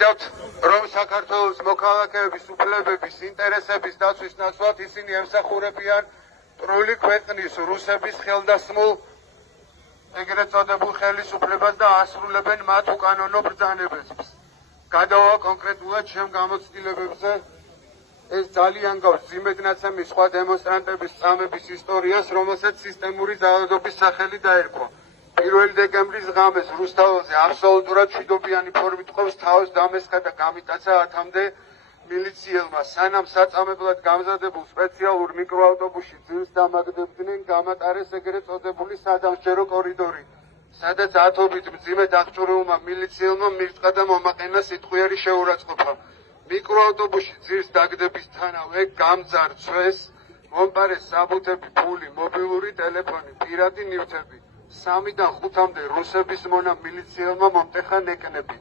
ხედავთ, რომ საქართველოს მოქალაქეების უფლებების ინტერესების დაცვის ნაცვლად ისინი ემსახურებიან ტრული ქვეყნის რუსების ხელდასმულ ეგრეთ წოდებულ ხელისუფლებას და ასრულებენ მათ უკანონო ბრძანებებს. გადავა კონკრეტულად ჩემ გამოცდილებებზე ეს ძალიან გავს ზიმედნაცემის სხვა დემონსტრანტების წამების ისტორიას, რომელსაც სისტემური ძალადობის სახელი დაერქვა. 1 დეკემბრის ღამეს რუსთაველზე აბსოლუტურად მშვიდობიანი ფორმით ყოფს თავს დამესხა და გამიტაცა 10-მდე მილიციელმა. სანამ საწამებლად გამზადებულ სპეციალურ მიკროავტობუსში ძილს დამაგდებდნენ, გამატარეს ეგრეთ წოდებული სადამსჯერო კორიდორი, სადაც ათობით მძიმე დახჭურულმა მილიციელმა მირწყა და მომაყენა სიტყვიერი შეურაცხყოფა. მიკროავტობუსში ძილს დაგდებისთანავე გამძარცვეს, მომპარეს საბუთები, ფული, მობილური ტელეფონი, პირადი ნივთები. 3-დან 5-მდე რუსების მონა მილიციელმა მომტეხა ნეკნები.